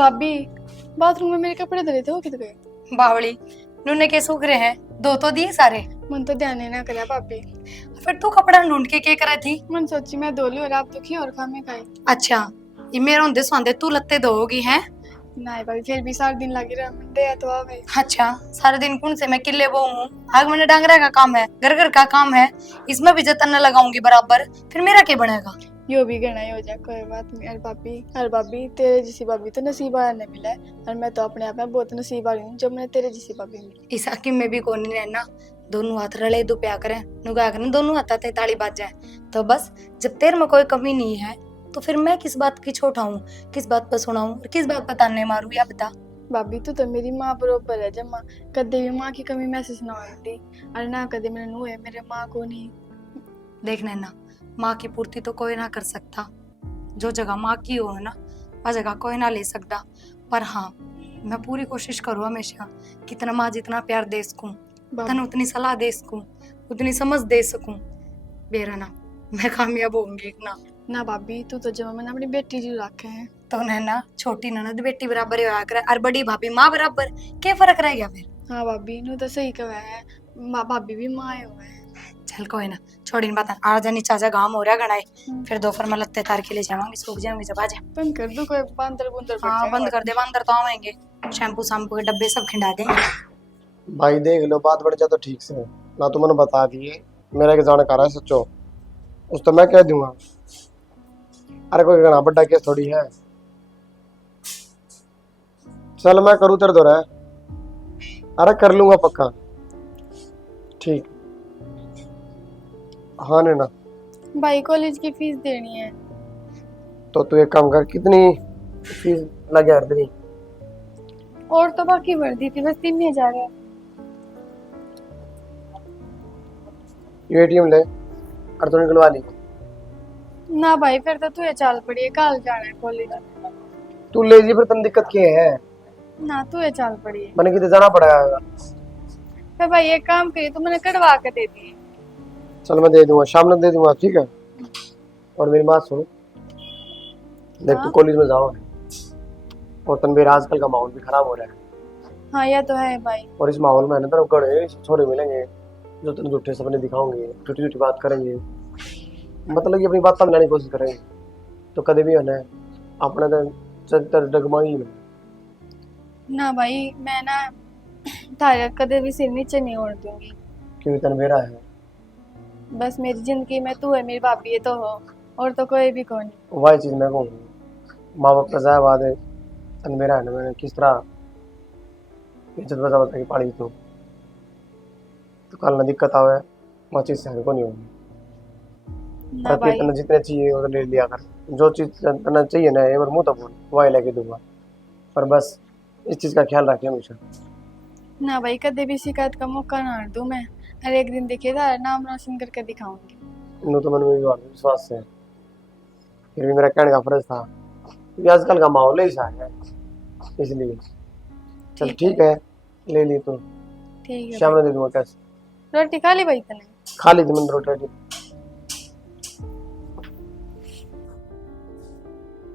भाभी बाथरूम में मेरे कपड़े धरे थे, वो किधर गए? बावली नूने के सूख रहे हैं, दो तो दिए सारे। मन तो ध्यान ही ना करा भाभी। फिर तू कपड़ा ढूंढ के क्या करा थी? मन सोची मैं धो ली और आप दुखी और खामे खाई। अच्छा, ये मेरे होंदे सोंदे तू लत्ते धोगी हैं? नहीं भाभी, फिर भी 7 दिन लगे रहा मंडे या तो आवे। अच्छा, सारे दिन कौन से मैं किले वो हूँ? आग मैंने डांगरा का काम है, घर घर का काम है, इसमें भी जतन न लगाऊंगी बराबर, फिर मेरा क्या बनेगा? यो भी गणा ही हो जाए, कोई बात नहीं। अरे भाभी तेरे जैसी भाभी तो नसीबा ने मिला है, और मैं तो अपने आप में बहुत नसीबा हूँ जो मैंने तेरे जैसी भाभी मिली। इस हकीम में भी कौन नहीं रहना, दोनों हाथ रले दो प्या करें, नुगा करें दोनों हाथ ते ताली बाज जाए। तो बस जब तेरे में कोई कमी नहीं है तो फिर मैं किस बात की छोटा हूँ, किस बात पर सुनाऊं और किस बात पर ताने मारूं, या बता। भाभी तू तो मेरी माँ बरोबर है जम्मा, कदे भी माँ की कमी महसूस ना होती। अरे ना कदे मैंने नुए मेरे माँ को नहीं। देख नैना, माँ की पूर्ति तो कोई ना कर सकता, जो जगह माँ की हो है ना वह जगह कोई ना ले सकता। पर हाँ, मैं पूरी कोशिश करूँ हमेशा कितना माँ जितना प्यार दे सकूं, तन उतनी सलाह दे सकूं, उतनी समझ दे सकूं। बेरा ना मैं कामयाब होंगी ना। ना भाभी तू तो जब मैंने अपनी बेटी जी रखे हैं। तो नैना छोटी ननद बेटी बराबर होया करे और बड़ी भाभी माँ बराबर, क्या फर्क रह गया फिर? हाँ भाभी नू तो सही कहा है, माँ भाभी भी माँ हुआ है। चल कोई ना, छोड़ी इन बात। आ जा नीचे, आजा, गाँव हो रहा गणाए, फिर दोपहर में लत्ते तार के ले जावांगे, सूख जाएंगे जब। आजा बंद कर दो, कोई बांदर बुंदर पड़ हाँ जाएगा। बंद कर दे, बंदर तो आवेंगे, शैम्पू शैम्पू के डब्बे सब खिंडा देंगे। भाई देख लो, बात बढ़ जा तो ठीक से ना, तो मैंने बता दिए मेरा के जानकार है सच्चो, उस तो मैं कह दूंगा। अरे कोई घना बड़ा केस थोड़ी है। चल मैं करूँ तेरे दो रहा, अरे कर लूंगा पक्का। ठीक, हाँ ने ना। भाई कॉलेज की फीस देनी है। तो तू एक काम कर, कितनी फीस लगे हर दिन? और तो बाकी भर दी थी, बस 3000 है। ये एटीएम ले और तू निकलवा ली। ना भाई फिर तो तू चाल पड़ी है, कल जाना है कॉलेज। तू ले जी, फिर तुम दिक्कत क्या है? ना तू चाल पड़ी है। मैंने कितने जाना पड़ेगा? फिर भाई एक काम करिए, तू मैंने कटवा के दे दी। चल मैं दे दूंगा, शाम में दे दूंगा, ठीक है। और मेरी बात सुन, देख तू हाँ? कॉलेज में जाओ और तनवीर आजकल का माहौल भी खराब हो रहा है, हाँ यह तो है भाई। और इस माहौल में है ना तेरे को गड़े छोरे मिलेंगे जो तेरे झूठे सपने दिखाओगे, झूठी झूठी बात करेंगे, मतलब कि अपनी बात समझाने की कोशिश करेंगे, तो कभी भी है ना अपने चरित्र डगमाई में। ना भाई मैं ना तारा कदे भी सिर नीचे नहीं ओढ़ दूंगी। क्योंकि तनवीरा है, बस मेरी जिंदगी में तू है, मेरी भाभी है तो हो, और तो कोई भी कौन नहीं। वही चीज मैं कहूँगी। माँ बाप का जाया बाद है, तनवीरा है ना, मैंने किस तरह इज्जत बचा बचा के पाली, तो कल ना दिक्कत आवे वो चीज से को नहीं होगी। ना भाई तने जितने चाहिए वो तो ले लिया कर, जो चीज तने चाहिए ना एक बार मुंह तो बोल, वही लेके दूंगा, पर बस इस चीज का ख्याल रखिए हमेशा। ना भाई कदे भी शिकायत का मौका ना दूं मैं, हर एक दिन देखिएगा नाम रोशन करके दिखाऊंगी। इन तो मन में भी और विश्वास है, फिर भी मेरा कहने का फर्ज था क्योंकि आजकल का माहौल ही ऐसा है, इसलिए। चल ठीक है, ले ली तो ठीक है शाम भाई। में दे दूंगा कैश। रोटी खा ली भाई तने? खा ली थी मैंने रोटी।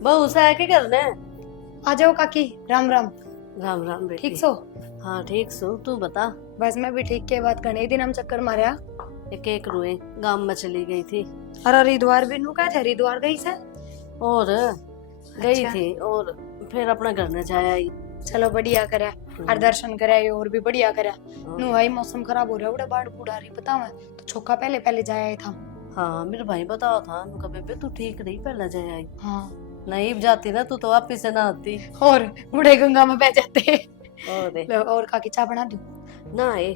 बहू सा क्या करना है? आ जाओ काकी, राम राम। राम राम बेटी। ठीक सो? हाँ ठीक सो, तू बता। बस मैं भी ठीक के बात करने दिन हम चक्कर मारा। एक एक रुए गांव में चली गई थी। अरे हरिद्वार भी नु कहा थे, हरिद्वार गई से? और गई अच्छा। थी और फिर अपना घर न जाया आई। चलो बढ़िया करे, और दर्शन करे और भी बढ़िया करे। नु भाई मौसम खराब हो रहा है, उड़ा बाढ़ बूढ़ आ रही पता मैं, तो छोका पहले पहले जाया था। हाँ मेरे भाई बताओ था, उनका बेबे तू ठीक रही, पहले जाया आई। हाँ नहीं जाती ना तू तो वापिस से ना आती। और बूढ़े गंगा में बह जाते। और लो, और काकी चाय बना दूं? ना ए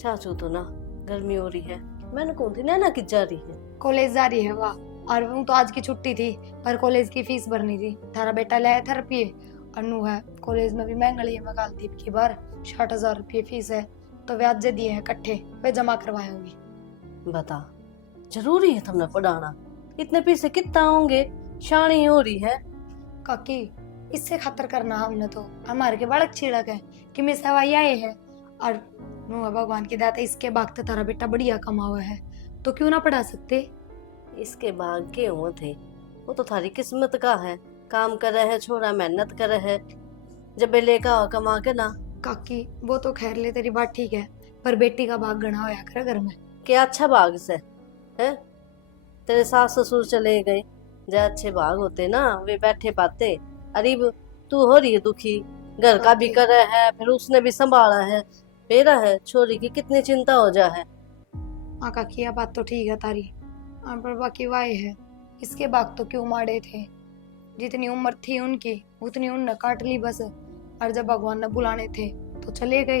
चाचू तो ना, गर्मी हो रही है, मैंने कौन थी ना कि जा रही है। कॉलेज जा रही है वाह, और वो तो आज की छुट्टी थी, पर कॉलेज की फीस भरनी थी। थारा बेटा लाया था रुपये, और नु है कॉलेज में भी महंगाई है, मगालदीप की बार 60,000 रुपये फीस है, तो ब्याज दिए हैं इकट्ठे, वे जमा करवाए होगी। बता, जरूरी है तुमने पढ़ाना, इतने पैसे कितना होंगे, शानी हो रही है। काकी इससे खातर करना हमने तो, हमारे के बालक छिड़क है कि मैं सवाई आए है, और नु भगवान की दाता इसके बाग तो तारा बेटा बढ़िया कमा हुआ है, तो क्यों ना पढ़ा सकते। इसके भाग्य हुए थे, वो तो थारी किस्मत का है, काम कर रहे है छोरा, मेहनत कर रहे है, जब लेकर आओ कमा के ना। काकी वो तो खैर ले तेरी बात ठीक है, पर बेटी का भाग गणा होया करे घर में। क्या अच्छा भाग से है, तेरे सास ससुर चले गए, जो अच्छे भाग होते ना वे बैठे पाते। अरे तू हो रही है दुखी, घर का भी कर है, फिर उसने भी संभाला है, मेरा है छोरी की कितनी चिंता हो जा है। हाँ काकी, यह बात तो ठीक है तारी। हाँ, पर बाकी वाई है, इसके बाग तो क्यों मारे थे? जितनी उम्र थी उनकी उतनी उनने काट ली बस। और जब भगवान ने बुलाने थे तो चले गए,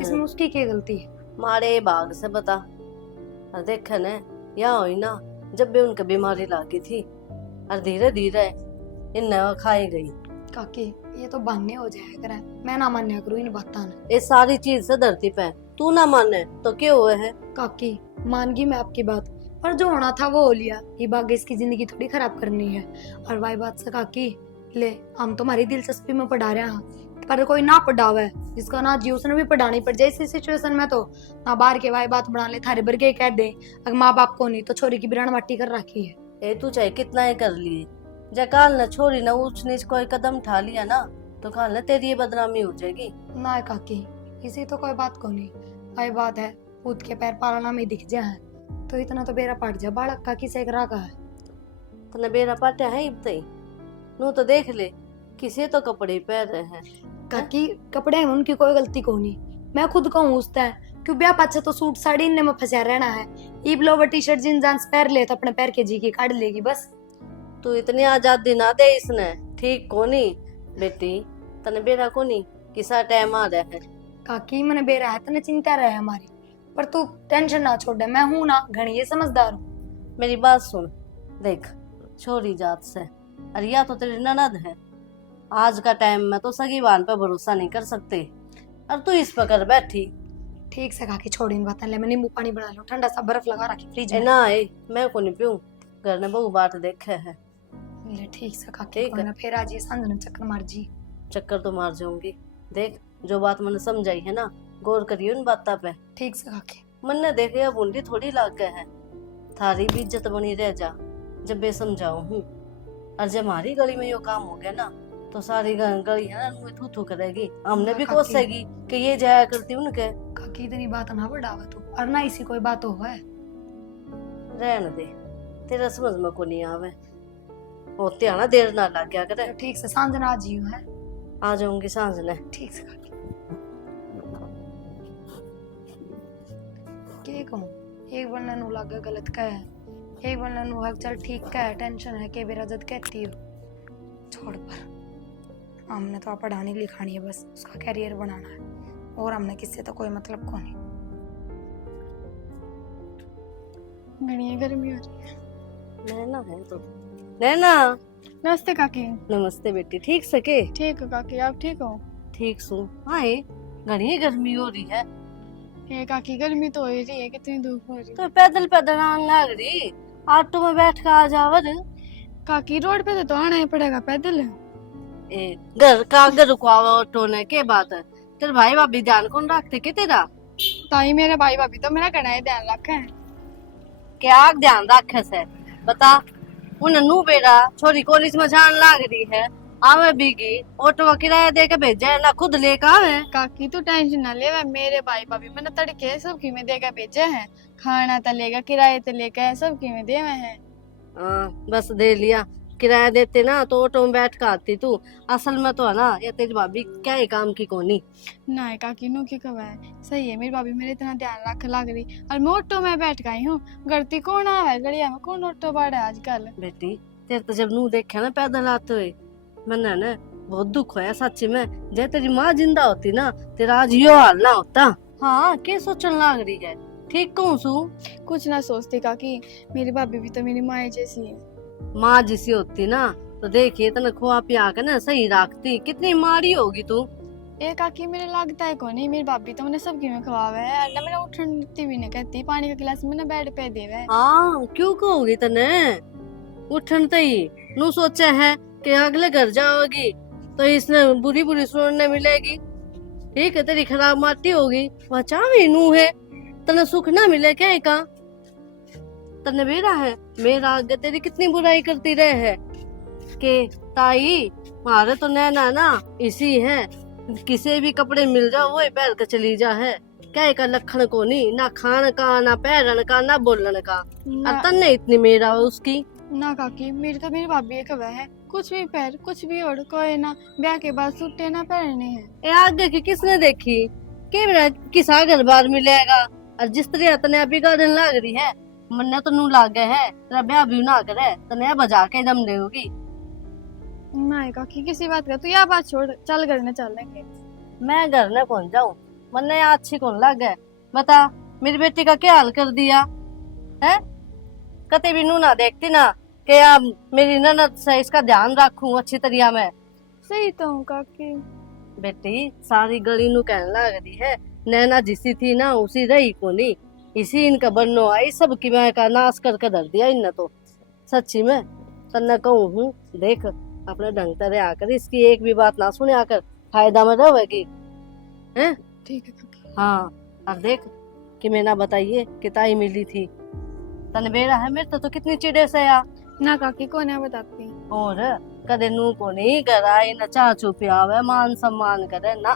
इसमें उसकी क्या गलती है? मारे भाग से बता। और देखे न यहाँ हुई ना, जब भी उनके बीमारी लागी थी और धीरे धीरे इन खाई गई। काकी ये तो बहाने हो जाया करे, मैं ना मान्या करूँ इन बातों ने। ये सारी चीज से धरती पे तू ना माने तो क्यों हुए है? काकी मान गई मैं आपकी बात, पर जो होना था वो हो लिया। ये बागे इसकी जिंदगी थोड़ी खराब करनी है। और वाई बात से काकी, ले हम तुम्हारी दिलचस्पी में पढ़ा रहे हैं, पर कोई ना पढ़ावे जिसका ना जी उसने भी पढ़ानी पड़ जाए इसी सिचुएशन में। तो ना बाहर के वाई बात बना ले, थारे भर के कह दे अगर माँ बाप को नहीं तो छोरी की बिरान माटी कर रखी है। ए तू चाहे कितना ही कर लिए, जकाल न छोरी न ऊंच नीच कोई कदम उठा लिया ना तो काल न तेरी ये बदनामी हो जाएगी। ना काकी इसी तो कोई बात को नहीं, आई बात है खुद के पैर पालना में दिख जाए तो इतना तो बेरा पड़ जा। बालक का किसे करा का है? तने बेरा पाटा है इब्तई नू तो देख ले, किसे तो कपड़े पहन रहे हैं। काकी कपड़े हैं उनकी कोई गलती को नहीं, मैं खुद कहूँ उसता है क्यों ब्याह पाछे तो सूट साड़ी इनने में फंसा रहना है। ईब lower T shirt jeans John's पहन ले तो अपने पैर के जी की काट लेगी बस। तू इतनी आजादी ना दे इसने, ठीक कोनी बेटी, तने बेरा कोनी किसा टाइम आ रहा है। काकी मैंने बेरा है तने चिंता रहे हमारी, पर तू टेंशन ना छोड़ दे, मैं हूं ना घनी ये समझदार हूँ। मेरी बात सुन, देख छोरी जात से अरे या तो तेरी ननद है, आज का टाइम में तो सगी वान पे भरोसा नहीं कर सकते, और तू इस पर कर बैठी। ठीक से काकी छोड़ इन बातें, ले मैं नींबू पानी बना लूं, ठंडा सा बर्फ लगा रखी फ्रिज में। ना ए मैं को नहीं पीऊं, घर ने बहु बात देखे है। ले ठीक से काकी, ठीक कोई है। ना फिर आज ये सांझ में चक्कर मार जी। चक्कर तो मार जाऊंगी, देख जो बात मैंने समझाई है ना गौर करियो उन बातों पे। ठीक से काकी। मन ने देखे अब बूंदी थोड़ी लाग गए है, थारी भी इज्जत बनी रह जा जब बे समझाऊ हूँ। और जब हमारी गली में यो काम हो गया ना तो सारी गली है ना थू थू करेगी, हमने भी काकी। कोसेगी कि ये जाया करती उनके। काकी इतनी बात ना बढ़ावा तू, और ना इसी कोई बात हो है। रहने दे, तेरा समझ में को नहीं आवे, होते आना देर ना लग गया करे। ठीक से सांझ ना जी है। आ जाऊंगी सांझ ने। ठीक से काकी। के कहूँ, एक बनने नु लागे गलत का है, एक बनने नु है चल ठीक का है, टेंशन है के बेरा जद कहती हो छोड़। पर हमने तो पढ़ानी लिखानी है बस, उसका कैरियर बनाना है, और हमने किससे तो कोई मतलब को नहीं। घनी गर्मी हो रही है। नैना है तो नैना। नमस्ते काकी। नमस्ते बेटी, ठीक सके? ठीक हो काकी, आप ठीक हो? ठीक सू। हाँ घनी गर्मी हो रही है ये काकी गर्मी तो हो ही रही है, कितनी धूप हो रही है। तो पैदल पैदल आने लग रही, ऑटो में बैठ कर आ जावर। काकी रोड पे तो आना ही पड़ेगा पैदल। घर का घर रुकवावा ऑटो ने के बात है, तेरे भाई भाभी ध्यान कौन रखते के तेरा? ताई मेरे भाई भाभी तो मेरा घना ही ध्यान रखा है। क्या ध्यान रखे से बता, उन नू बेरा छोरी कॉलेज में जान लाग रही है, आवे बीगी ऑटो का किराया दे के भेजे है ना खुद लेकर आवे। काकी तू टेंशन ना ले, मेरे भाई भाभी मैंने तड़के सब की में देकर भेजे हैं, खाना तो लेगा किराए तो लेकर सब की में दे हैं। बस दे लिया, किराया देते ना तो ऑटो में बैठ कर आती तू। असल में तो है ना ये तेरी भाभी क्या है काम की कोनी ना है काकी, नू की कब है सही है, मेरी भाभी मेरे इतना ध्यान रख लग रही, और मैं ऑटो में बैठ गई हूँ, गलती कौन आवे गलिया में, कौन ऑटो बाड़ा है आजकल। बेटी। तेरे तो जब नू देखा ना पैदल आते हुए मैंने ना बहुत दुख होया सच्ची में, जब तेरी माँ जिंदा होती ना तेरा आज यो हाल ना होता। हाँ क्या सोचने लग रही है, ठीक कहूँ सू? कुछ ना सोचती काकी, मेरी भाभी भी तो मेरी माँ जैसी है। माँ जैसी होती ना तो देखिए तना खुआ पिया के ना सही रखती, कितनी मारी होगी तू। ए काकी मेरे लगता है कौन, मेरी भाभी तो मैंने सबकी में खवावे है, ना मैंने उठती भी नहीं कहती, पानी का गिलास मैंने बेड पे देवे है। हाँ क्यों कहोगी तने, उठन ही नू सोचा है कि अगले घर जाओगी तो इसने बुरी बुरी सुनने मिलेगी, ठीक है तेरी खराब माटी होगी, बचावी नू है तने सुख ना मिले क्या का? तने बेरा है मेरा आगे तेरी कितनी बुराई करती रहे है, कि ताई मारे तो नैना ना इसी है, किसी भी कपड़े मिल जाओ वो पहन के चली जा है, क्या का लखन को नहीं, ना खान का ना पहरन का ना बोलन का। ना, और तन्ने इतनी मेरा उसकी। ना काकी, मेरी भाभी एक वह है, कुछ भी पहन कुछ भी ओढ़, कोई ना ब्याह के बाद सूटे ना पहनने हैं। ए आगे की किसने देखी के मेरा किसा घर बार मिलेगा। और जिस तरह तने बिगाड़न लग रही है, मन्ने तो नू लागे है तेरा ब्याह भी ना करे, तने बजा के दम देगी। ना काकी किसी बात का, तू यह बात छोड़, चल घर में चलेंगे। मैं घर में कौन जाऊं, मन्ने अच्छी कौन लगे। बता मेरी बेटी का क्या हाल कर दिया है। कते भी नू ना देखती ना कि अब मेरी ननद से इसका ध्यान रखूं अच्छी तरह में। सही तो हूँ काकी। बेटी सारी गली नू कहने लग रही है नैना जिसी थी ना उसी रही को नहीं, इसी इनका बननो आई सब की मैं का नाश करके धर दिया इनने तो। सच्ची में तन्ने कहूँ हूँ, देख अपने ढंग तरह आकर इसकी एक भी बात ना सुने आकर फायदा में रहेगी हैं। ठीक है काकी। हाँ अब देख कि मैं ना बताइए कि ताई मिली थी तन बेरा है मेरे तो कितनी चिड़े से आ। ना काकी को ना बताती। और कदे नू को नहीं कराए ना चाचू पियावे मान सम्मान करे ना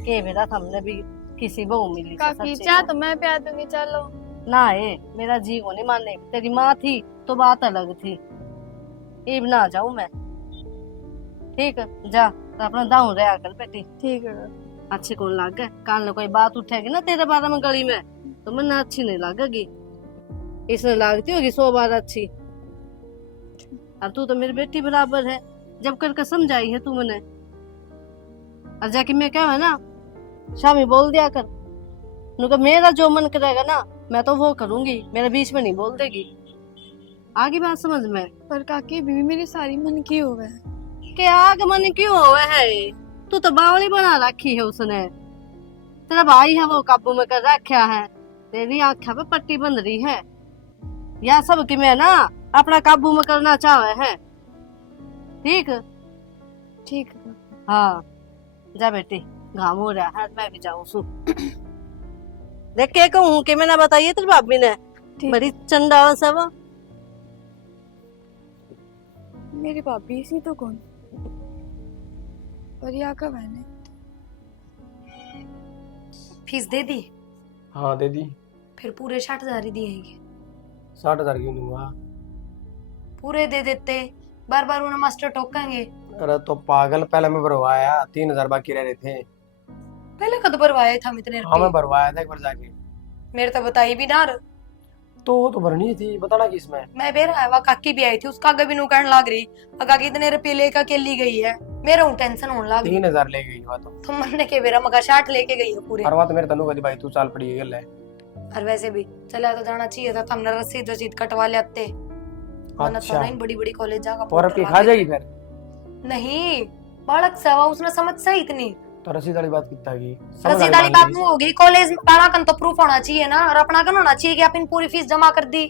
के बेरा हमने भी किसी बहू मिली से काकी सच्ची चाह में। तो मैं प्यार दूंगी, चलो। ना ये मेरा जी को नहीं मानने, तेरी माँ थी तो बात अलग थी, इब ना जाऊं मैं। ठीक है जा अपना दाऊ रहा कर बेटी। ठीक है। अच्छी कौन लागे, काल ने कोई बात उठेगी ना तेरे बारे में गली में तो मैंने अच्छी नहीं लगेगी, इसने लागती होगी 100 बार अच्छी। और तू तो मेरी बेटी बराबर है, जब करके समझाई है तू मैंने। और जाके मैं क्या है ना शामी बोल दिया कर, नुका मेरा जो मन करेगा ना मैं तो वो करूंगी, मेरे बीच में नहीं बोल देगी। आगे बात समझ में। पर काकी बीवी मेरी सारी मन की हो है। के आग मन क्यों हुआ है, तू तो बावली बना रखी है उसने, तेरा भाई है वो काबू में कर रखा है, तेरी आंखों पे पट्टी बंध रही है। या सब कि मैं ना अपना काबू में करना चाहे है। ठीक ठीक है। हाँ जा बेटी, घाम हो रहा है मैं भी जाऊं सु। देख के कहूँ कि मैंने बताइए तेरी भाभी ने ठीक। बड़ी चंडाल से वो। मेरी भाभी इसी तो कौन, पर या का बहन है। फीस दे दी? हाँ दे दी। फिर पूरे 60,000 ही दिएंगे। 60,000 क्यों दूंगा। पूरे दे देते, बार बार उन्हें मास्टर टोकेंगे। अरे तो पागल, पहले मैं भरवाया 3,000 बाकी रह रहे थे। पहले कद भरवाए था इतने हाँ मैं रुपए? भरवाया था एक बार जाके। मेरे तो बताई भी ना। तो वो तो भरनी थी, बताना कि इसमें। मैं बेरा है, वह काकी भी आई थी, उसका आगे भी नू कहने लग रही काकी इतने रुपये लेकर अकेली गई है। मेरा हूँ टेंशन होने लग गई। 3,000 ले गई वो तो। तुम मरने के बेरा मगा 60 लेके गई है पूरे। हर बात मेरे तनु कदी भाई तू चाल पड़ी है ले। और वैसे भी चला तो जाना चाहिए था, हमने रसीद रसीद कटवा ले आते। वरना तो अच्छा नहीं बड़ी बड़ी कॉलेज जाकर और अब की खा जाएगी फिर। नहीं बालक सवा उसने समझ सही इतनी तो रसीद वाली बात कितना की रसीद वाली बात नहीं होगी। कॉलेज में पाला कन तो प्रूफ होना चाहिए ना, और अपना कन होना चाहिए कि अपन पूरी फीस जमा कर दी।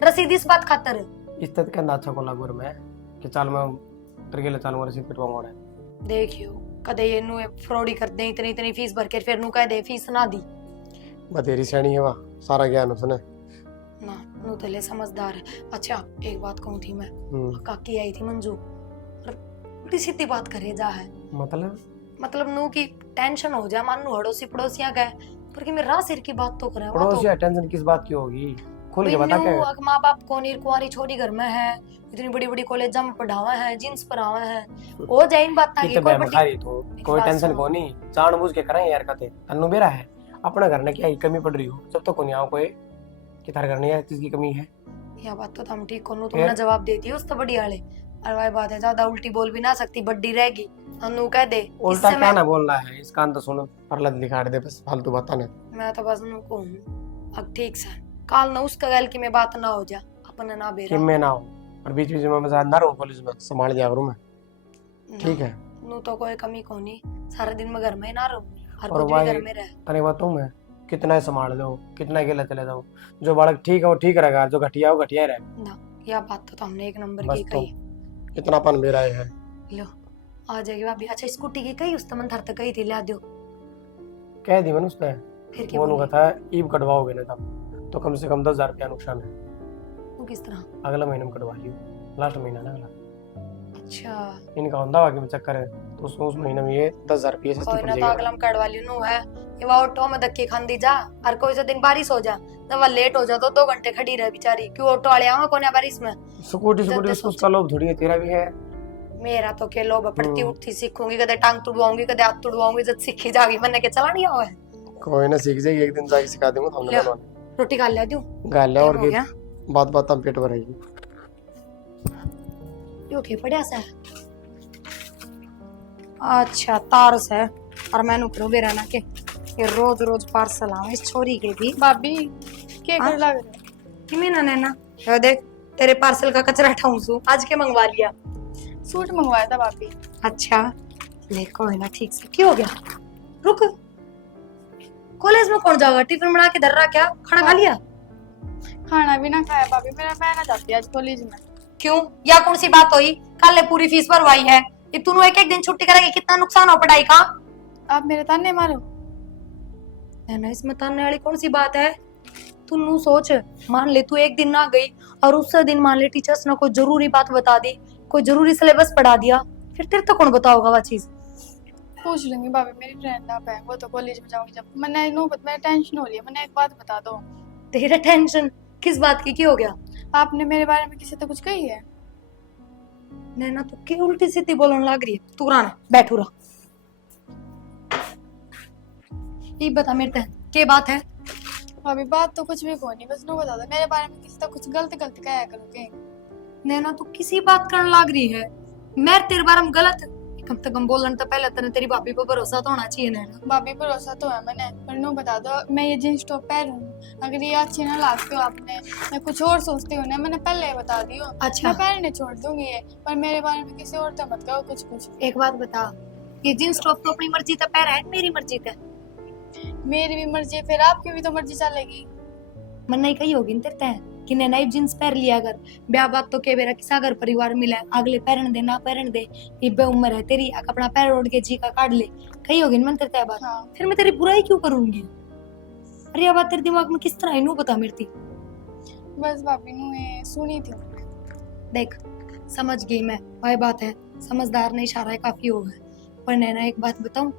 रसीद इस बात खातर इस तक कहना अच्छा को लागू मैं कि चल मैं तेरे लिए चालू रसीद कटवाऊंगा। देखियो कदे ये नु फ्रॉडी कर दे, इतनी इतनी फीस भर के फिर नु कह दे फीस ना दी बतेरी सैनी है वा, सारा ज्ञान उसने ना। नु तले समझदार है। अच्छा एक बात कहूं थी मैं, काकी आई थी मंजू, और बड़ी सीधी बात करे जा है। मतलब नु की टेंशन हो जा, मान नु हड़ोसी पड़ोसियां का पर कि मेरा सिर की बात तो करे। पड़ोसिया टेंशन किस बात की होगी, खुल के बता के। माँ बाप को कुंवारी छोरी घर में है, इतनी बड़ी बड़ी कॉलेज में पढ़ावा है, जींस परावा है, हो जाए इन बात की कोई बड़ी तो कोई टेंशन को नहीं, जानबूझ के करें यार कते तन्नू बेरा है अपना घर ने क्या ही कमी पड़ रही हो, जब तो कोनी आओ कोई कि तार घर ने यार किसकी कमी है। यह बात तो हम ठीक कोनु तुमने जवाब दे दिया उस तो बड़ी आले। और वही बात है ज्यादा उल्टी बोल भी ना सकती, बड्डी रहेगी अनु कह दे। उल्टा क्या ना बोलना है, इस कान तो सुनो परलत लिखा दे बस फालतू बात ना। मैं तो बस नु को हूं अब ठीक से काल ना उसका गल की में बात ना हो जा, अपन ना बेरा कि मैं ना हो और बीच बीच में मैं ज्यादा ना रहूं, कॉलेज में संभाल जा करूं मैं। ठीक है नु तो कोई कमी कोनी, सारा दिन मैं घर में ही ना रहूं, हर और कुछ भी घर में रह। तने बताऊं मैं कितना ही संभाल लो, कितना अकेला चले जाओ, जो बालक ठीक है वो ठीक रहेगा, जो घटिया वो घटिया रहे ना। यह बात तो हमने एक नंबर बस की तो कही। इतनापन मेरा है। लो आ जाएगी भाभी। अच्छा स्कूटी की कही उस तमन थर तक गई थी, ला दियो कह दी मैंने उसने, फिर क्या वो बोली? कहता है ईब कटवाओगे ना तब तो कम से कम 10,000 रुपया नुकसान है, वो किस तरह? अगला महीने में कटवा लियो, लास्ट महीना ना अगला। अच्छा इनका होंदा बाकी में चक्कर है। तो उस महीने में ये 10,000 रुपये सस्ती कोई पड़ ना तो जाएगी। अगलम कड़वा ल्यूनू है। ये वो ऑटो में धक्के खांदी जा और कोई सा दिन बारिश हो जा जब वह लेट हो जा तो 2 घंटे खड़ी रह बेचारी क्यों ऑटो वाले आवा कोने बारिश में। स्कूटी इधर ते उसका लोभ थोड़ी है, तेरा भी है। मेरा तो के लोग पड़ती उठती सीखूंगी कदे टांग तुड़वाऊंगी कदे हाथ तुड़वाऊंगी जब सीखी जागी मैंने के चला नहीं हुआ है। कोई ना सीख जाएगी, एक दिन जाके सिखा दूंगा तो हमने ले, बनवाना। रोटी खा लिया दूं गालिया और हो गया बात बात हम पेट भरेगी। यो के पड़िया सा अच्छा तारस है और मैं नुकरो बेरा ना के ये रोज रोज पार्सल आवे इस छोरी के भी। भाभी के हाँ? कर लग रहे कि मैं ना नैना यो देख तेरे पार्सल का कचरा ठाऊं आज के मंगवा लिया। सूट मंगवाया था भाभी। अच्छा ले कोई ना ठीक से क्यों हो गया रुक कॉलेज में कौन जाएगा टिफिन बना के धर रहा क्या खाना खा लिया। खाना भी ना खाया भाभी, मेरा मैं ना जाती आज कॉलेज में। क्यों या कौन सी बात हुई कल ने पूरी फीस भरवाई है ये तू एक एक दिन छुट्टी करेगी कितना नुकसान हो पढ़ाई का। आप मेरे ताने मारो। ना इसमें ताने वाली कौन सी बात है। तू नू सोच मान ले तू एक दिन ना गई और उससे दिन मान ले टीचर्स ने कोई जरूरी बात बता दी कोई जरूरी सिलेबस पढ़ा दिया फिर तेरे तो कौन बताओगा वो चीज। पूछ लूंगी भाभी, मेरी फ्रेंड आप है वो तो कॉलेज में जाऊंगी जब मैंने नो मैं टेंशन हो रही है। मैंने एक बात बता दो। तेरा टेंशन किस बात की हो गया। आपने मेरे बारे में किसी से कुछ कही है? नैना तू क्यों उल्टी सीधी बोलने लग रही है तू राना बैठू रहा। ये बता मेरे ते क्या बात है। भाभी बात तो कुछ भी कोई नहीं, बस नो बता दो मेरे बारे में किसी से कुछ गलत गलत कहा करोगे। नैना तू किसी बात करने लग रही है मैं तेरे बारे में गलत कम से कम बोलने तो पहले तेरे तेरी भाभी पर भरोसा तो होना चाहिए नैना। भाभी भरोसा तो है मैंने, पर नो बता दो मैं ये जींस टॉप पहनूं अगर ये अच्छी ना लगती हो आपने मैं कुछ और सोचती हूँ ना, मैंने पहले बता दी हो। अच्छा मैं पहनने छोड़ दूंगी ये, पर मेरे बारे में किसी और तो मत कहो कुछ कुछ। एक बात बता ये जींस टॉप तो अपनी मर्जी से पहना है मेरी मर्जी से। मेरी भी मर्जी है फिर आपकी भी तो मर्जी चलेगी। मन नहीं कही होगी न तेरे ते कि नैना ये जींस पहन लिया अगर ब्याह बात तो के बेरा किसा घर परिवार मिला है अगले पहन दे ना पहन दे ये बे उम्र है तेरी अपना पैर ओढ़ के जी का काट ले कही होगी मन तेरे ते बात। हाँ फिर मैं तेरी बुराई क्यों करूंगी। अरे ये बात तेरे दिमाग में किस तरह है नू बता मेरे ती। बस भाभी नु ये सुनी थी। देख समझ गई मैं वही बात है समझदार ने इशारा काफी हो गया पर नैना एक बात बताऊं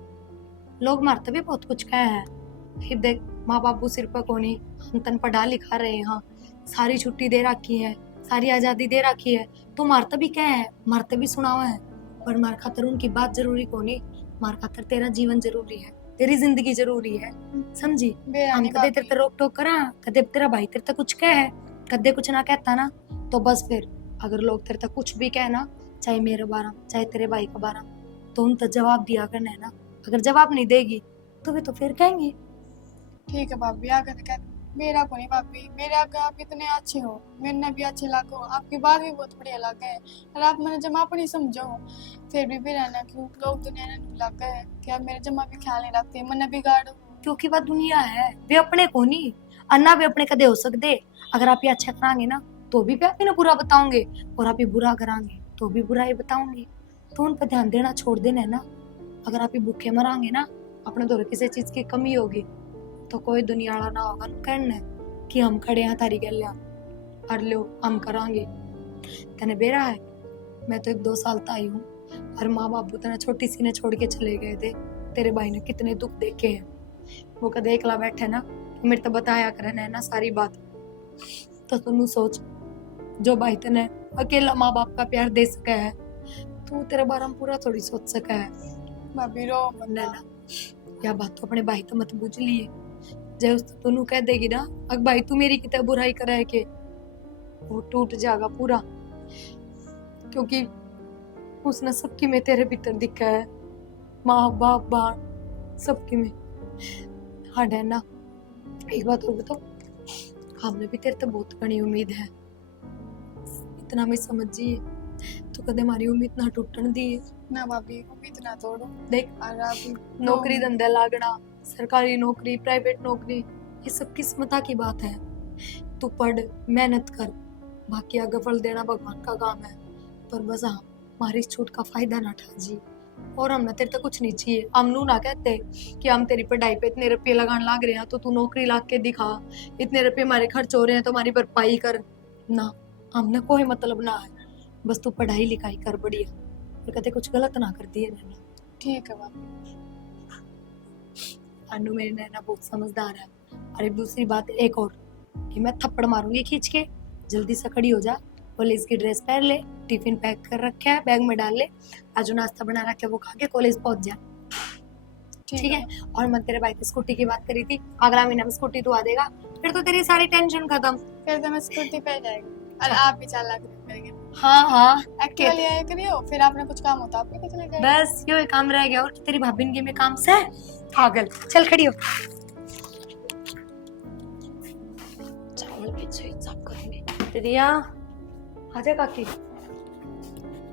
लोग मारते भी बहुत कुछ कहे हैं फिर देख माँ बापू सिर पर कोनी हम तन पढ़ा लिखा रहे हैं सारी छुट्टी दे रखी है सारी आजादी दे रखी है तो मारते भी क्या है मारते भी सुनावा है पर मार खातर उनकी बात जरूरी कोनी मार खातर तेरा जीवन जरूरी है तेरी जिंदगी जरूरी है समझी। हम कदे तेरे ते रोक टोक करा कदे तेरा भाई तेरे ते कुछ कहे कदे कुछ ना कहता ना तो बस फिर अगर लोग तेरे ते कुछ भी कहना चाहे मेरे बारा चाहे तेरे भाई का बारा तो उन तक जवाब दिया करना है ना अगर जवाब नहीं देगी तो वे तो फिर कहेंगे। ठीक है भाभी आकर कह मेरा को नहीं भाभी मेरे आगे आप इतने अच्छे हो मैंने भी अच्छे लागो आपकी बात भी बहुत बढ़िया लगे है और आप मैंने जमा अपनी समझो फिर भी रहना क्यों लोग दुनिया ने लगा है कि आप मेरे जमा भी ख्याल नहीं रखते मैंने बिगाड़ो क्योंकि वह दुनिया है वे अपने को नहीं अन्ना भी अपने कदे हो सकते अगर आप ये अच्छा करांगे ना तो भी आप ना बुरा बताओगे और आप ये बुरा करांगे तो भी बुरा ही बताओगे तो उन पर ध्यान देना छोड़ देना है ना। अगर आप ये भूखे मरांगे ना अपने दौर किसी चीज की कमी होगी तो कोई दुनिया वाला ना होगा कहने कि हम खड़े हैं तारी गल और लो हम करांगे तने बेरा है मैं तो 1-2 साल तो आई हूँ और माँ बापू तना छोटी सी ने छोड़ के चले गए थे तेरे भाई ने कितने दुख देखे हैं वो कदे एकला बैठे ना मेरे तो बताया करे ना सारी बात तो तुम सोच जो भाई तने अकेला माँ बाप का प्यार दे सका है तू तेरे बारे में पूरा थोड़ी सोच सका है। भाभी रो मत नैना या बात तो अपने भाई तो मत बुझ लिए जय उस तू कह देगी ना अग भाई तू मेरी कितने बुराई करे है के वो टूट जाएगा पूरा क्योंकि उसने सबकी में तेरे भीतर दिखा है माँ बाप बाण सबकी में। हाँ डैना एक बात और बताओ हमने भी तेरे तो बहुत बड़ी उम्मीद है इतना मैं समझिए तो कदे हमारी उम्मीद ना टूटन दी ना भाभी उम्मीद ना तोड़ो। देख और आप नौकरी धंधा लागना सरकारी नौकरी प्राइवेट नौकरी ये सब किस्मता की बात है तू पढ़ मेहनत कर बाकी आगे फल देना भगवान का काम है पर बस हाँ हमारी इस छूट का फायदा ना उठा जी और हम ना तेरे तक कुछ नहीं चाहिए हम नू ना कहते कि हम तेरी पढ़ाई पे इतने रुपये लगाने लग रहे हैं तो तू नौकरी ला के दिखा इतने रुपये हमारे खर्च हो रहे हैं तो हमारी भरपाई कर ना हमने कोई मतलब ना है बस तू पढ़ाई लिखाई कर बढ़िया, और कते कुछ गलत ना कर दिए नैना। ठीक है भाभी। अनु मेरी नैना बहुत समझदार है। और एक दूसरी बात एक और, कि मैं थप्पड़ मारूंगी खींच के, जल्दी से खड़ी हो जा, कॉलेज की ड्रेस पहन ले, टिफिन पैक कर रखा है बैग में डाल ले, आज जो नाश्ता बना रखा है वो खा के कॉलेज पहुंच जा, ठीक है। और मैं तेरे भाई की स्कूटी की बात करी थी, अगला महीना में स्कूटी तू आ देगा, फिर तो तेरी सारी टेंशन खत्म। फिर तो मैं स्कूटी पे जाएगी और आप भी चालाक करेंगे। हाँ हाँ, एक्टिवा ले आया करियो, फिर आपने कुछ काम होता आपने कुछ ले जाए। बस यो काम रह गया, और तेरी भाभी के में काम से पागल। चल खड़ी हो, चावल भी साफ करूंगी। रिया आजा काकी।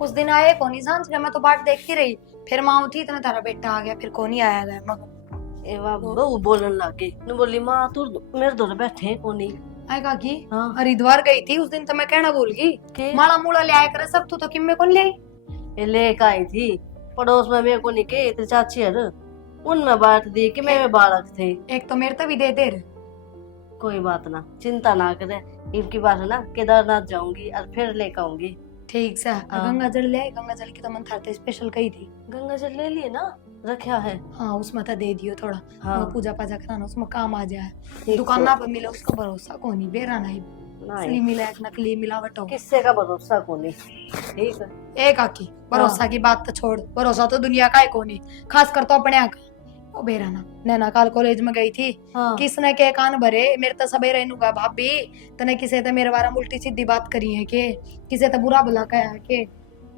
उस दिन आए कोनी सांझ के, मैं तो बाट देखती रही, फिर माँ उठी इतना तारा बेटा आ गया, फिर कोनी आया गया मगर। एवा बहु बोलन लगे न बोली माँ तू मेरे दौर बैठे कोनी। आए काकी, हाँ हरिद्वार गई थी उस दिन, तो मैं कहना भूल गई, के माला मूला ले आया करे सब, तू तो किम्मे कौन ले आई? ये लेके आई थी पड़ोस में मेरे को निके तेरी चाची हर उनमें बांट दी कि मेरे बालक थे। एक तो मेरे तो भी दे दे रे। कोई बात ना, चिंता ना करे, इनकी बात है ना केदारनाथ जाऊंगी और फिर लेकर आऊंगी। ठीक से। हाँ। गंगा जल ले आई, गंगा जल की तो मन थारते स्पेशल कही थी। गंगा जल ले लिए ना, रखा है। हाँ उसमें तो दे दियो थोड़ा, हाँ वो पूजा पाजा कराना उसमें काम आ जाए। ठीक दुकान तो। ना पे मिले उसका भरोसा कोनी, बेरा नहीं, नहीं असली मिला एक नकली मिलावट हो। किससे का भरोसा कोनी। ठीक है एक आकी भरोसा की बात तो छोड़, भरोसा तो दुनिया का है कोनी, खास कर तो अपने यहाँ का। ओ बेरा ना, नैना काल कॉलेज में गई थी, हाँ किसने के कान भरे, मेरे तो सबे रहूंगा भाभी, तने किसे तो मेरे बारे में उल्टी सीधी बात करी है के, किसे तो बुरा भला कहा है के,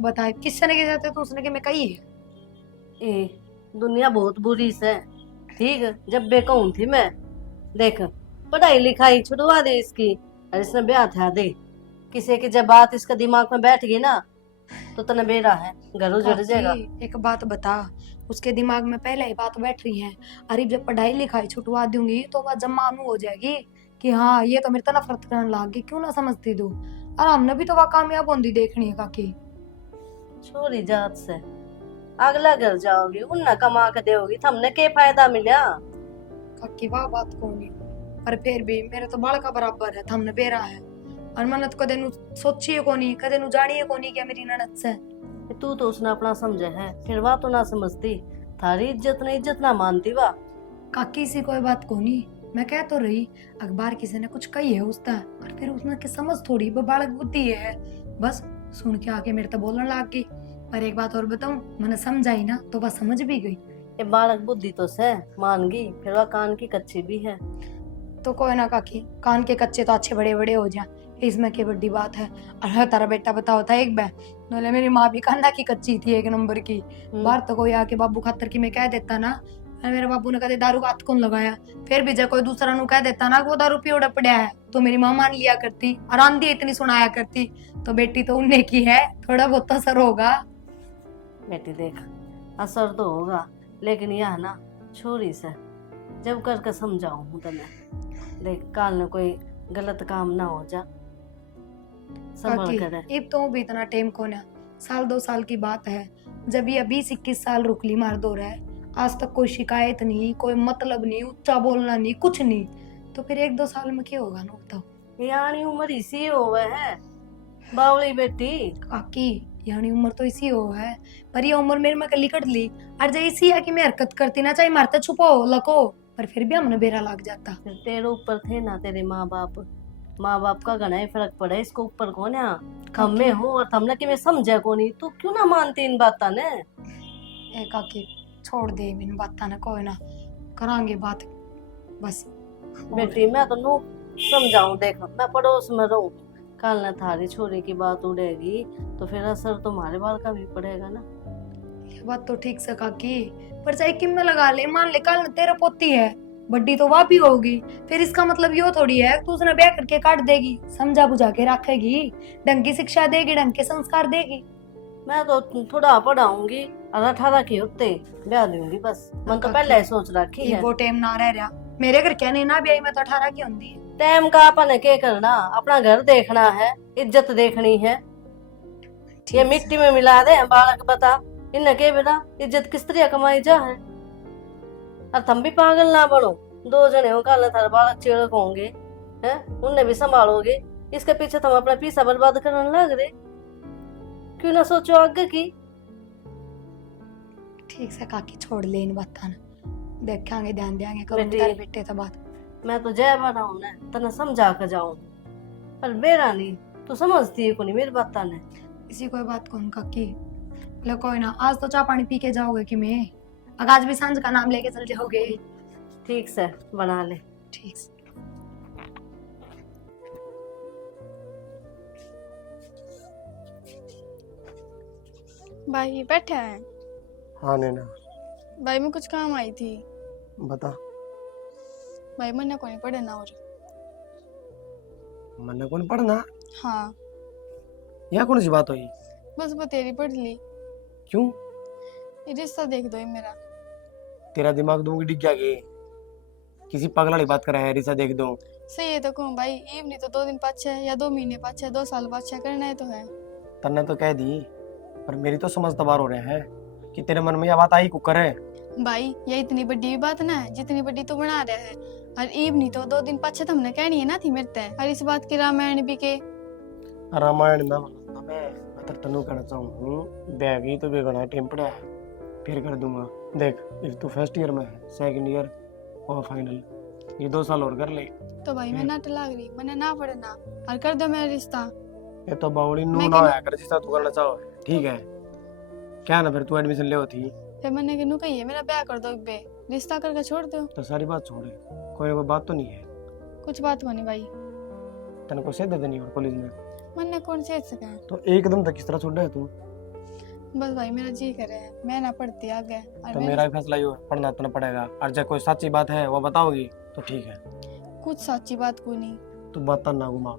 बताए किसने के जाते तो उसने के मैं कही है। ए दुनिया बहुत बुरी से। ठीक है जब बेकून थी मैं, देख पढ़ाई लिखाई छुड़वा दे इसकी, और इसने ब्याह था दे किसी की, जब बात इसका दिमाग में बैठ गई ना तो तने बेरा है, घर उजड़ जाएगा। काकी, एक बात बता, उसके दिमाग में पहले ही बात बैठ रही है, अरे जब पढ़ाई लिखाई छुटवा दूंगी तो वह जमानू हो जाएगी कि हाँ ये तो मेरे तो नफरत करने लग गई, क्यों ना समझती तू। और हमने भी तो वह कामयाब होंगी देखनी है काकी। छोरी जात से अगला घर जाओगी उन्ना कमा के देओगी, हमने के फायदा मिला। काकी वाह बात कोनी, पर फिर भी मेरे तो बाल का बराबर है, हमने बेरा है, और मैंने तो कदे नु सोची है कोनी, कदे नु जानी है कोनी क्या मेरी ननद से। तू तो उसने अपना समझे है, फिर वाह तो ना समझती, थारी इज्जत ना मानती वाह। काकी सी कोई बात कोनी, मैं कह तो रही, अखबार किसी ने कुछ कही है उसका, और फिर उसने के समझ थोड़ी, वो बालक बुद्धि है, बस सुन के आके मेरे तो बोलने लग गई। पर एक बात और बताऊं, मैंने समझाई ना तो बस समझ भी गई। ये बालक बुद्धि तो से मान गई, फिर वह कान की कच्ची भी है। तो कोई ना काकी, कान के कच्चे तो अच्छे बड़े बड़े हो जाए, इसमें क्या बड़ी बात है। और है तारा बेटा बता होता है एक बार, बोले मेरी माँ भी कान्ना की कच्ची थी एक नंबर की, बाहर तो कोई आके बाबू खातर की मैं कह देता ना, मेरे बाबू ने कदे दारू का हाथ कौन लगाया, फिर भी जब कोई दूसरा नु कह देता ना वो दारू पी उड़ा पड़ा है, तो मेरी माँ मान लिया करती, और आंधी इतनी सुनाया करती, तो बेटी तो उन्हें की है, थोड़ा बहुत असर होगा। बेटी देख असर तो होगा, लेकिन यह ना छोरी से जब करके समझाऊं हूँ तने, देख काल ने कोई गलत काम ना हो जा, संभल कर रह। काकी अब तो भी इतना टाइम कौन है, साल 2 साल की बात है, जब ये 20-21 साल रुकली मार दो रहा है, आज तक कोई शिकायत नहीं, कोई मतलब नहीं, ऊंचा बोलना नहीं, कुछ नहीं, तो फिर 1-2 साल में क्या होगा ना बताओ। यानी उम्र इसी होवे है बावली बेटी। काकी यानी उम्र तो इसी हो है, पर ये उम्र मेरे में कली कट ली, और जब इसी है कि मैं हरकत करती ना, चाहे मारते छुपो लको, पर फिर भी हमने बेरा लग जाता। फिर तेरे ऊपर थे ना तेरे माँ बाप का घना ही फर्क पड़ा है, इसको ऊपर कौन है, हम में हो और हमने कि मैं समझे कोनी, तू क्यों ना मानती इन बातों ने। ए काकी छोड़ दे इन बात ना, कोई ना करांगे बात बस। बेटी मैं तो नो समझाऊं, देख मैं पड़ोस में रहूं, कल न थारी छोरी की बात उड़ेगी तो फिर असर तुम्हारे बाल का भी पड़ेगा ना। ये बात तो ठीक से काकी, पर चाहे किम में लगा ले, मान ले कल तेरा पोती है, बड्डी तो वह भी होगी, फिर इसका मतलब यो थोड़ी है तू उसने ब्याह करके काट देगी, समझा बुझा के रखेगी, ढंग की शिक्षा देगी, ढंग के संस्कार देगी। मैं तो थोड़ा पढ़ाऊंगी और 18 की होते ब्याह दूंगी बस, मन तो पहले ही सोच रखी है। वो टाइम ना रह रहा, मेरे घर क्या नहीं ना ब्याह में तो 18 की होंगी। टाइम का अपन क्या करना, अपना घर देखना है, इज्जत देखनी है, ये मिट्टी में मिला दे बालक बता इन्हें के बेटा इज्जत किस तरह कमाई जा है। और तुम भी पागल ना बनो, 2 जने हो कल थारे बालक चिड़क होंगे हैं, उन्हें भी संभालोगे, इसके पीछे तुम अपना पीसा बर्बाद करने लग रहे। क्यों ना सोचो आगे की। ठीक से काकी छोड़ ले इन बातां ने, देखेंगे ध्यान देंगे करूंगी बेटी। तेरे बेटे तो बात। मैं तो जय बना हूं ना, तने समझा कर जाऊं, पर मेरा नहीं, तू समझती है को नहीं मेरी बात ने। इसी कोई बात कौन काकी, लो कोई ना, आज तो चाय पानी पी के जाओगे कि मैं, अगर आज भी सांझ का नाम लेके चल जाओगे। ठीक से बना ले। ठीक से। भाई बैठे हैं। हाँ नैना भाई मैं कुछ काम आई थी। बता। भाई मैंने को नहीं पढ़े ना, और मैंने कौन पढ़ना? हाँ यहाँ कौन सी बात हुई? बस वो तेरी पढ़ ली। क्यों? ये रिश्ता देख दो ये मेरा। तेरा दिमाग दूंगी डिग गया के? किसी पगला वाली बात कर रहा है, रिश्ता देख दो। सही है तो कहूँ भाई, ईव नहीं तो 2 दिन पाछे या 2 महीने पाछे 2 साल पाछे करना है तो है। तन्ने तो कह दी, पर मेरी तो समझ तबार हो रहा है कि तेरे मन में यह बात आई कुकर है। भाई ये इतनी बड़ी भी बात ना है जितनी बड़ी तू बना रहा है। और ईव नहीं तो 2 दिन पाछे तो हमने कहनी है ना थी मेरे ते। और इस बात की रामायण भी के। रामायण ना मतलब मैं तो तनु कहना चाहूँ, बैगी तो बेगना टाइम पड़ा है, फिर कर दूंगा। देख इफ तू फर्स्ट ईयर में है, सेकंड ईयर और फाइनल, ये 2 साल और कर ले। तो भाई मैं नाट लाग रही, मैंने ना पढ़ना और कर दो मेरा रिश्ता। ये तो बावड़ी नू मैं ना कहना- होया कर जिसका तू करना चाहो, ठीक है? क्या ना फिर तू एडमिशन ले होती फिर मैंने कहूँ कही मेरा ब्याह कर दो, बे रिश्ता करके छोड़ दो। तो सारी बात छोड़े, कोई ना कोई बात तो नहीं है। कुछ बात होनी भाई, तेने को सेध देनी और कॉलेज में मैंने कौन से सका है। तो एकदम तक किस तरह छोड़ रहा है तू? बस भाई मेरा जी करे है, मैं ना पढ़ती आगे। और तो मैं मेरा भी फैसला ही हो, पढ़ना तो ना पड़ेगा। और जब कोई सच्ची बात है वो बताओगी तो ठीक है। कुछ सच्ची बात को नहीं। तू बात ना घुमा,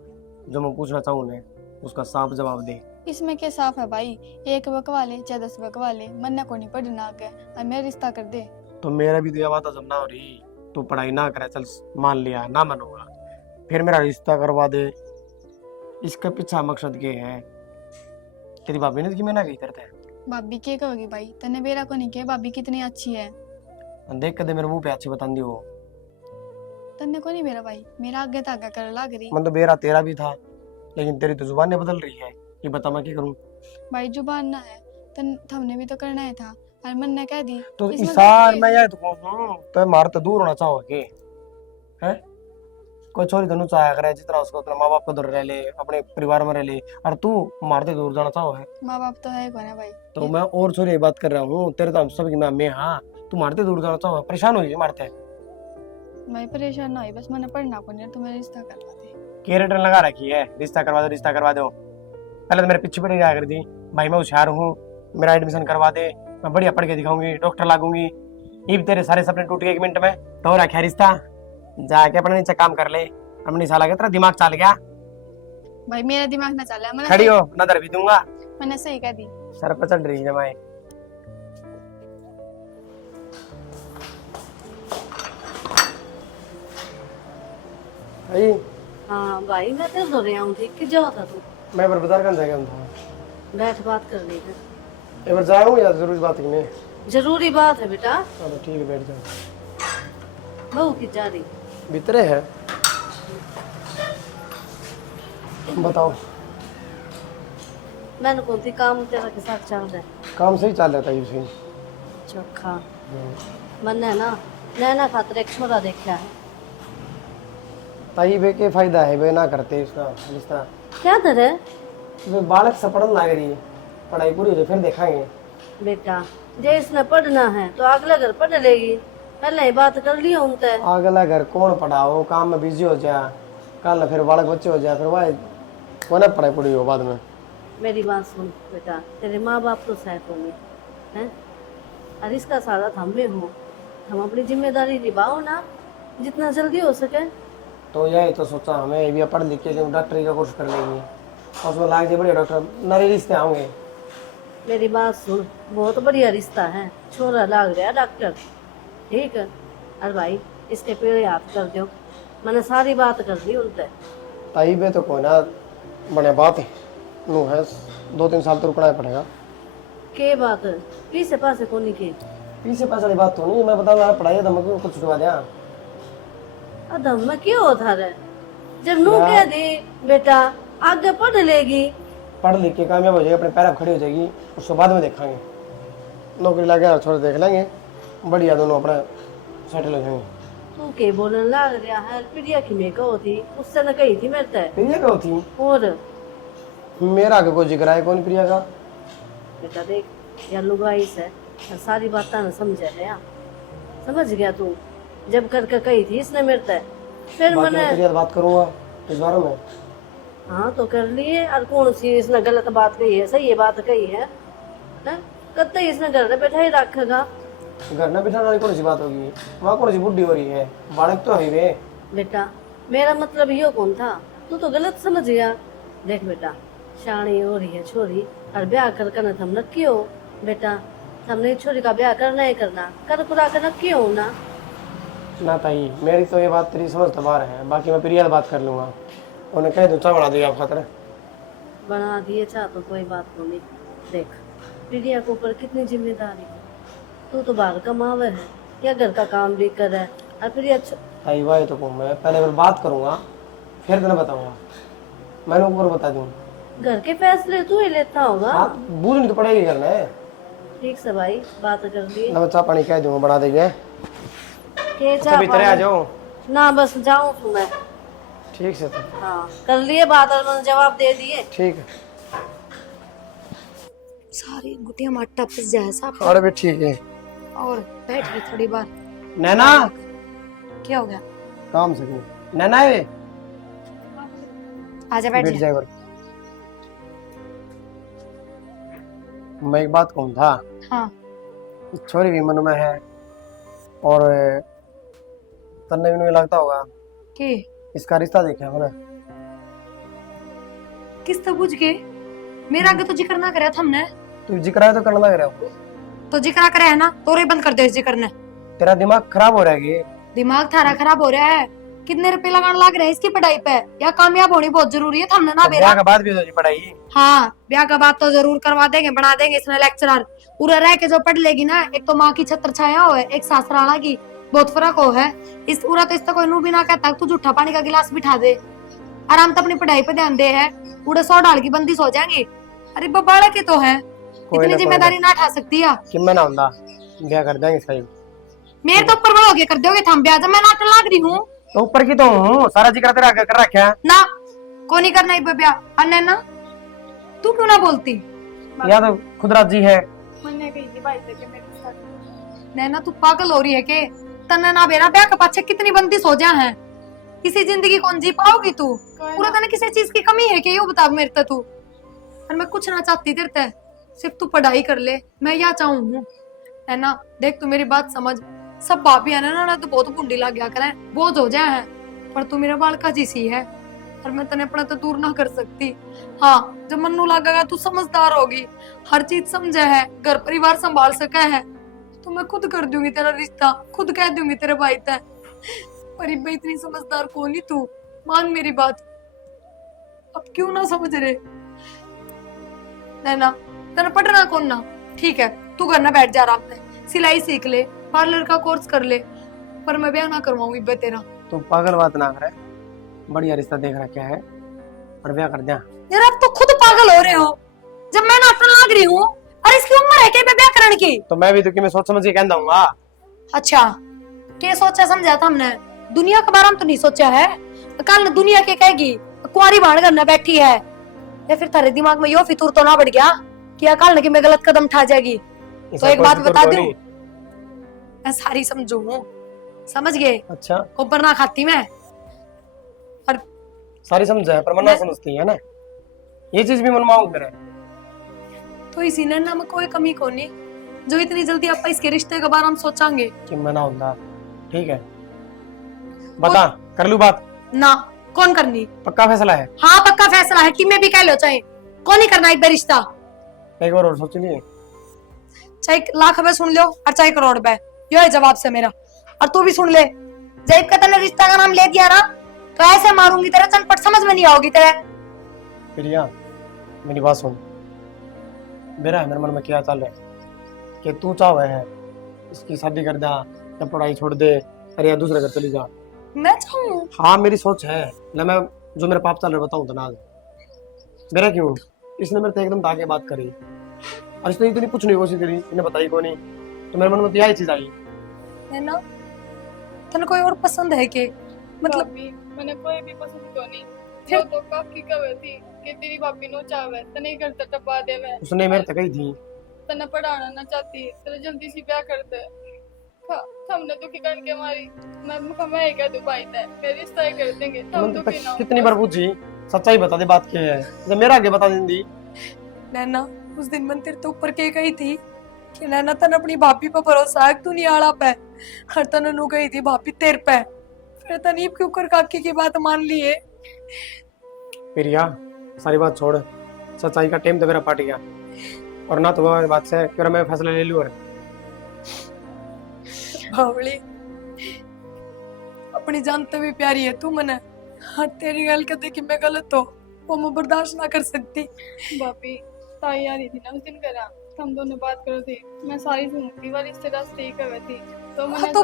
जो मैं पूछना चाहूँ ना उसका साफ जवाब दे। इसमें क्या साफ है भाई, एक बकवा ले चाहे 10 बकवा ले, मन्ना को नहीं पढ़ना आगे और मेरा रिश्ता कर दे। तो मेरा भी तो यह बात जब ना हो रही, तू पढ़ाई ना करे, चल मान लिया ना मन होगा, फिर मेरा रिश्ता करवा दे। इसका पीछा मकसद ये है, तेरी भाभी ने कि मैं ना कही करते हैं। भाभी क्या कहोगी भाई, तने बेरा को नहीं किया भाभी कितनी अच्छी है। देख के दे मेरे मुंह पे अच्छी बता दी वो। तन्ने को नहीं मेरा भाई, मेरा आगे तागा कर लाग रही। मतलब बेरा तेरा भी था, लेकिन तेरी तो जुबान बदल रही है। ये बता मैं क्या करूं? भाई जुबान ना है, तन हमने भी तो करना है था और मन ने कह दी। तो इसमें इसार तो मैं यार तो मार तो दूर होना चाहो के हैं? कोई छोरी तनु चाहे करे जितना उसको अपने माँ बाप को दूर रह ले, अपने परिवार में रह ले, और तू मारते दूर जाना चाहो है। माँ बाप तो है कौन है भाई। तो मैं और छोरी बात कर रहा हूँ, तेरे तो हम सब की मैं हाँ, तू मारते दूर जाना चाहो, परेशान हो मारते। भाई परेशान ना हो, बस मैंने पढ़ना को नहीं, तो मेरा रिश्ता करवा दे। कैरेटर लगा रखी है, रिश्ता करवा दो रिश्ता करवा दो। पहले तो मेरे पीछे पड़ी रहा कर दी, भाई मैं होशियार हूँ, मेरा एडमिशन करवा दे, मैं बढ़िया पढ़ के दिखाऊंगी, डॉक्टर लागूंगी। ये तेरे सारे सपने टूट गए 1 मिनट में, तो रखा रिश्ता, जाके अपने नीचे काम कर ले। अपनी साला के तेरा दिमाग चल गया। भाई मेरा दिमाग ना चला, खड़ी हो नजर भी दूंगा। मैंने सही कह दी। सर पर चढ़ रही है जमाए। हाँ भाई मैं तो सो रहा हूँ, ठीक कि जाओ था तू, मैं पर बाजार कहाँ जाएगा था? बैठ बात कर ली है। एक बार जाऊँ या जरूरी बात की नहीं? जरूरी बात है बेटा। चलो ठीक है, बैठ जाओ। बहू की जा रही भीतरे है, बताओ। मैंने कौन सी काम तेरा के साथ चल रहा है? काम सही चल रहा था ये सही। चोखा मन है ना, नैना खातर एक छोरा देखा है। ताई बे के फायदा है, वे ना करते इसका रिश्ता। क्या करे वे बालक से पढ़ने लग रही है, पढ़ाई पूरी हो जाए फिर देखाएंगे। बेटा, जे इसने पढ़ना है तो अगले घर पढ़ लेगी, पहले ही बात कर लिया उनसे। अगला घर कौन पढ़ाओ, काम में बिजी हो जा, कल फिर बालक बच्चे हो जाए, फिर वह कौन पढ़ाई पूरी हो बाद में। मेरी बात सुन बेटा, तेरे माँ बाप तो सहत होंगे हैं, और इसका सारा हम में हो, हम अपनी जिम्मेदारी निभाओ ना जितना जल्दी हो सके। तो यही तो सोचा हमें, ये भी पढ़ लिख के डॉक्टरी का कोर्स कर लेंगे, उसमें लाग जाए बढ़िया डॉक्टर, नारी रिश्ते होंगे। मेरी बात सुन, बहुत बढ़िया रिश्ता है, छोरा लाग रहा डॉक्टर, ठीक है। और भाई इसके पेड़ याद कर दो, मैंने सारी बात कर दी उनसे। ताई बे तो कोई ना बने बात है, नू है 2-3 साल तो रुकना पड़ेगा। के बात पीछे पासे कोनी के पीछे पैसे वाली बात तो नहीं, मैं बता रहा पढ़ाई तो मैं क्यों कुछ छुड़वा दिया। अदम में क्यों होता रहे, जब नू कह दी बेटा आगे पढ़ लेगी पढ़ लिख के कामयाब हो जाएगी, अपने पैर पर खड़ी हो जाएगी, उसको बाद में देखेंगे। नौकरी लगे और थोड़ा देख लेंगे, बढ़िया दोनों अपना सेटल हो जाएंगे। तू के बोलने लग रहा है? प्रिया की मैं कहो थी, उससे न कही थी मेरे ते। प्रिया क्या होती? और मेरा आगे कोई जिक्र है कौन प्रिया का? बेटा देख, यार लुगाई से सारी बात ना समझे है यार, समझ गया तू? जब करके कही थी इसने मेरे ते, फिर बाकी मैंने मैं प्रिया से बात करूंगा इस बारे में। हाँ तो कर लिए। और कौन सी इसने गलत बात कही है, सही ये बात कही है? कब तक इसने घर में बैठा ही रखेगा? घर में बिठाने वाली कौन सी बात होगी? वहाँ कौन सी बुढ़ी हो रही है, बालक तो है वे। बेटा मेरा मतलब यो कौन था, तू तो गलत समझ गया। देख बेटा, शाणी हो रही है छोरी, और ब्याह कर थम नक्की हो बेटा। हमने छोरी का ब्याह करना ही करना, कर कुरा कर नक्की हो ना। ना ताई, मेरी तो ये बात तेरी समझ तो बाहर है, बाकी मैं प्रिया से बात कर लूंगा, उन्हें कह दूँ चाह बना देगा आप खातर। बना दिए चाह तो कोई बात तो नहीं। देख प्रिया के ऊपर कितनी जिम्मेदारी है, तू तो बाहर कमावे है या घर का काम भी कर है। और प्रिया ताई वाह तो कहूँ, मैं पहले बार बात करूंगा फिर तुम्हें बताऊंगा, मैंने ऊपर बता दूँ। घर के फैसले तू ही लेता होगा। हाँ बूझनी तो पड़ेगी करना है। ठीक से भाई, बात कर लिए ना चाह पानी कह दूंगा बना देंगे, के चाह कभी तरह आ जाओ। ना बस जाऊं तू मैं। ठीक से तो हाँ कर लिए बात और मैंने जवाब दे दिए। ठीक है। सारी गुटिया माटा फंस जाए साहब। अरे भी ठीक है। और बैठ गई थोड़ी बार। नैना क्या हो गया? काम से नैना है, आजा बैठ बैठ जा। जाए। मैं एक बात कहूँ था, हाँ छोरी भी मन में है और तन्ने भी लगता होगा के इसका रिश्ता देखा है मैंने। किस तो बुझ के मेरा आगे तो जिक्र ना करे था हमने। तू जिक्र है तो करना लग रहा हो, तो जिक्र करे है ना, तोरे बंद कर दे इस जिक्र ने। तेरा दिमाग खराब हो रहा है ये। दिमाग थारा खराब हो रहा है। कितने रुपए लगाने लग रहे हैं इसकी पढ़ाई पे? या कामयाब होनी बहुत जरूरी है हमने ना तो बेरा। ब्याह के बाद भी तो पढ़ाई। हाँ ब्याह का बात तो जरूर करवा देंगे, बना देंगे इसने लेक्चरर। पूरा रह के जो पढ़ लेगी ना, एक तो माँ की छत्र छाया हो है, एक सासराला की, बहुत फर्क हो है। इस पूरा तो इसका कोई नू भी ना कहता तू झूठा पानी का गिलास बिठा दे, आराम तो अपनी पढ़ाई पे ध्यान दे है। पूरे 100 डाल की बंदी सो जाएंगी। अरे बबाड़ा के तो है, इतनी जिम्मेदारी ना उठा सकती है। कि मैं ना ਹੁੰਦਾ ब्याह कर देंगे सही। मेरे तो ऊपर बड़ा हो गया कर दोगे थम ब्याह, जब मैं नाटक लाग रही हूँ। तो ऊपर की तो हूँ, सारा जिक्र तेरा आगे कर रखा है ना को नहीं करना इब ब्याह। अन्य ना तू क्यों ना बोलती? या तो खुद राजी है। मैंने कही थी भाई तक मेरे साथ। नैना तू पागल हो रही है के? तन्ने ना बेरा ब्याह के पाछे कितनी बंदी सो जा है, किसी जिंदगी कौन जी पाओगी तू? पूरा तने किसी चीज की कमी है कि? यो बता मेरे ते तू। और मैं कुछ ना चाहती तेरे ते, सिर्फ तू पढ़ाई कर ले, मैं या चाहूँ है ना। देख तू मेरी बात समझ, सब भाभी है ना तो बहुत बुंडी लग गया करे, बोझ हो जाए है, पर तू मेरा बालका जी सी है और मैं तने अपना तो दूर ना कर सकती। हाँ जब मन्नू लगेगा तू समझदार होगी, हर चीज समझे है, घर परिवार संभाल सके है, तो मैं खुद कर दूंगी तेरा रिश्ता, खुद कह दूंगी तेरे भाई ते। पर इतनी समझदार कौन ही तू, मान मेरी बात। अब क्यों ना समझ रहे? नैना तेरा पढ़ना कौन ना, ठीक है तू घर ना बैठ जा, आराम से सिलाई सीख ले, पार्लर का कोर्स कर ले, पर मैं ब्याह ना करवाऊंगी बे तेरा। तो पागल बात ना करे, बढ़िया रिश्ता देख रखा है और ब्याह कर दिया। यार आप तो खुद पागल हो रहे हो, जब मैं नाटक लाग रही हूँ और इसकी उम्र है कि मैं ब्याह करने की? तो मैं भी तो कि मैं सोच समझ के कहता हूँ। अच्छा क्या सोचा समझा था हमने? दुनिया के बारे में तो नहीं सोचा है। कल दुनिया के कहेगी कुंवारी भाण करना बैठी है, या फिर थारे दिमाग में यो फितूर तो ना बढ़ गया कि कल की मैं गलत कदम उठा जाएगी? तो एक बात बता दूं, मैं सारी समझू हूँ, समझ गए? अच्छा ऊपर ना खाती मैं। और सारी समझ है पर मन ना समझती है ना, ये चीज भी मन में मेरे। तो इसी नैना में कोई कमी को नहीं जो इतनी जल्दी आप इसके रिश्ते के बारे में सोचांगे। कि मैं ना होता ठीक है, बता कर लूं बात? ना कौन करनी? पक्का फैसला है? हाँ पक्का फैसला है कि मैं भी कह लो, चाहे कौन ही करना एक बार रिश्ता, एक बार और सोच लिए, चाहे लाख रुपए सुन लो और चाहे करोड़ रुपए, यो है जवाब से मेरा। और तू भी सुन ले, जैब का तने रिश्ता का नाम ले दिया ना तो ऐसे मारूंगी तेरा चनपट, समझ में नहीं आओगी तेरे। प्रिया मेरी बात सुन, मेरे मन में क्या चल रहा है कि तू चाहे है इसकी शादी कर दा या पढ़ाई छोड़ दे, अरे या दूसरे घर चली जा। मैं चाहूँ? हाँ मेरी सोच है ना, मैं जो मेरा पाप चल रहा है बताऊं तो ना, मेरा क्यों इसने मेरे से एकदम दागे बात करी और इसने इतनी कुछ नहीं कोशिश करी, इन्हें बताई को नहीं। तो मेरे मन में तो यही चीज आई। नैना तने कोई और पसंद है के? मतलब भाभी मैंने कोई भी पसंद को नहीं। जो तो काकी कवे थी कि तेरी भाभी नो चाहे तने घर तक टपा देवे, उसने मेरे से कही थी तने पढ़ाना ना चाहती तेरे जल्दी सी ब्याह कर दे। हमने दुखी करके मारी, मैं क्या दुपाई था मेरे रिश्ता ही कर देंगे हम मैंने दुखी ना हो। कितनी बार पूछी, सच्चाई बता दे बात क्या है, जब मेरा आगे बता देंगी। नैना उस दिन मन तेरे तो ऊपर के गई थी कि नैना तन अपनी भाभी पर भरोसा है, तू नहीं आड़ा पे। हर तन नु गई थी भाभी तेरे पे, फिर तनीब के ऊपर काकी की बात मान ली है। प्रिया सारी बात छोड़, सच्चाई का टाइम तो मेरा पार्टी गया और ना तो वह बात से फिर मैं फैसला ले लूँ। बावली अपनी जान तो भी प्यारी है तू मने, हर तेरी गल कहते कि मैं गलत हो वो मैं बर्दाश्त ना कर सकती। भाभी ताई आ रही थी ना उस दिन करा, हम दोनों बात करो थे, मैं सारी सुनती वाली इससे रास्ते ही कवे थी तो हाँ मैंने तो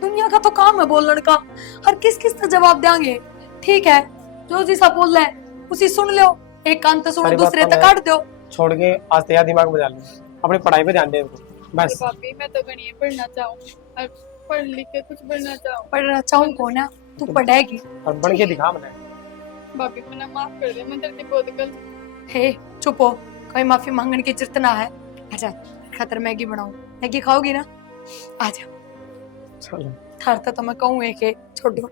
दुनिया का तो काम है बोलने का, हर किस किस का जवाब देंगे। ठीक है जो जी सा बोल रहा है उसी सुन लो, एक कान तो सुनो सारी बात दूसरे तो तक मैं- काट दो। छोड़ के आज तेरा दिमाग में डाल अपनी पढ़ाई पे ध्यान दे बस। भाभी मैं तो गणित पढ़ना चाहूँ और पढ़ लिख के कुछ बनना चाहूँ। पढ़ना चाहूँ को ना तू पढ़ेगी। और बढ़ के दिखा मैंने। भाभी मैंने माफ कर दे, मैं तेरे बहुत गलत। हे चुप हो, कोई माफी मांगने की जरूरत ना है। अच्छा खातर मैगी बनाऊं, मैगी खाओगी ना? आजा चलो थारता तो मैं कहूँ एक छोड़ दो।